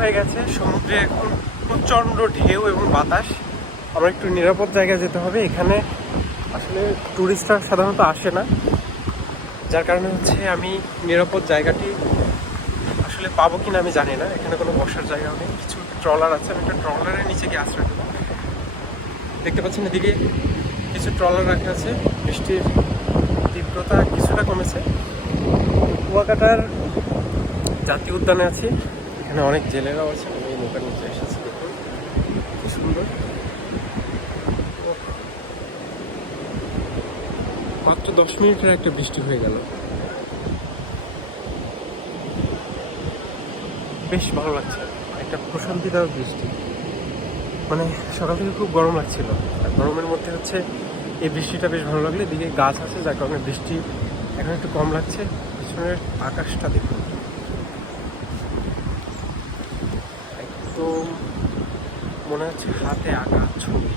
হয়ে গেছে। সমুদ্রে এখন প্রচণ্ড ঢেউ এবং বাতাস। আমরা একটু নিরাপদ জায়গায় যেতে হবে। এখানে আসলে টুরিস্টরা সাধারণত আসে না। যার কারণে হচ্ছে আমি নিরাপদ জায়গাটি আসলে পাবো কিনা আমি জানি না। এখানে কোনো বসার জায়গা নেই। কিছু ট্রলার আছে। আমি একটা ট্রলারের নিচে গিয়ে আশ্রয় দেবো দেখতে পাচ্ছেন এদিকে কিছু ট্রলার রাখা আছে। বৃষ্টির তীব্রতা কিছুটা কমেছে। কুয়াকাটার জাতীয় উদ্যানে আছি। এখানে অনেক জেলেরাও আছে, আমি এই নৌকার নিচে এসেছি কি সুন্দর। মাত্র দশ মিনিটের একটা বৃষ্টি হয়ে গেল। বেশ ভালো লাগছে, একটা প্রশান্তিদায়ক বৃষ্টি। মানে সকাল থেকে খুব গরম লাগছিল। আর গরমের মধ্যে হচ্ছে এই বৃষ্টিটা বেশ ভালো লাগল। এদিকে গাছ আছে, যার কারণে বৃষ্টি এখন একটু কম লাগছে। পিছনের আকাশটা দেখুন। একদম মনে হচ্ছে হাতে আঁকা ছবি।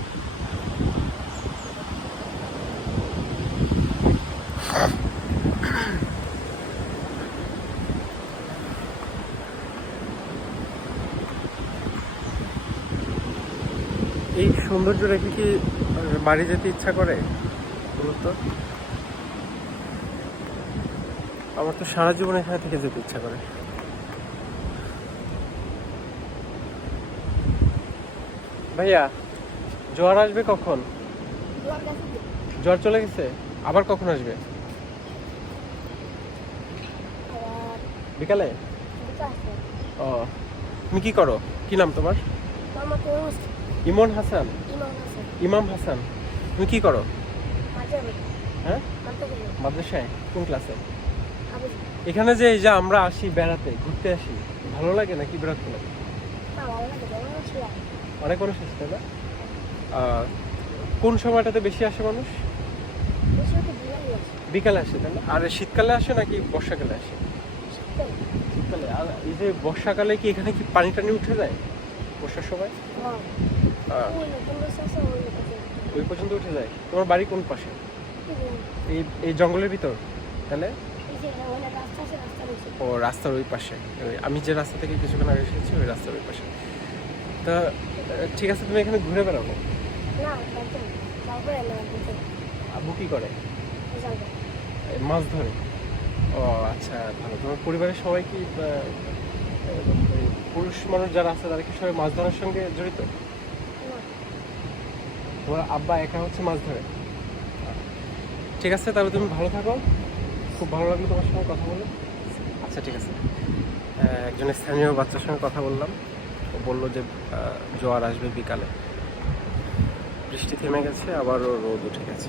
এই সৌন্দর্য রেখে কি বাড়ি যেতে ইচ্ছা করে? তো। আমার তো সারা জীবন এখানে থেকে যেতে ইচ্ছা করে। ভাইয়া, জ্বর আসবে কখন? জ্বর চলে গেছে? আবার কখন আসবে? বিকালে? ও, তুমি কি করো? কি নাম তোমার? ইমন হাসান? ইমাম হাসান। তুমি কি করো? হ্যাঁ? মাদ্রাসায়? কোন ক্লাসে এখানে যে এই যে আমরা আসি বেড়াতে, ঘুরতে আসি, ভালো লাগে নাকি বিরক্ত লাগে অনেক মানুষ আসে তাই না? কোন সময়টাতে বেশি আসে মানুষ? বিকালে আসে তাই না? আর শীতকালে আসে নাকি বর্ষাকালে আসে? শীতকালে। আর এই যে বর্ষাকালে কি এখানে কি পানি টানি উঠে যায় বর্ষার সময়? ওই পর্যন্ত উঠে যায়। তোমার বাড়ি কোন পাশে? এই এই জঙ্গলের ভিতর তাহলে? ও রাস্তার ওই পাশে। আমি যে রাস্তা থেকে কিছুক্ষণ আগে এসেছি ওই রাস্তার ওই পাশে। তা ঠিক আছে তুমি এখানে ঘুরে বেড়াবো আবু কি করে? মাছ ধরে? ও আচ্ছা ভালো। তোমার পরিবারের সবাই কি পুরুষ মানুষ যারা আছে তারা কি সবাই মাছ ধরার সঙ্গে জড়িত? তোমার আব্বা একা হচ্ছে মাছ ধরে? ঠিক আছে তাহলে তুমি ভালো থাকো। খুব ভালো লাগল তোমার সঙ্গে কথা বলে। আচ্ছা ঠিক আছে। আহ, একজন স্থানীয় বাচ্চার সঙ্গে কথা বললাম। বলল যে জোয়ার আসবে বিকালে। বৃষ্টি থেমে গেছে আবারও রোদ উঠে গেছে।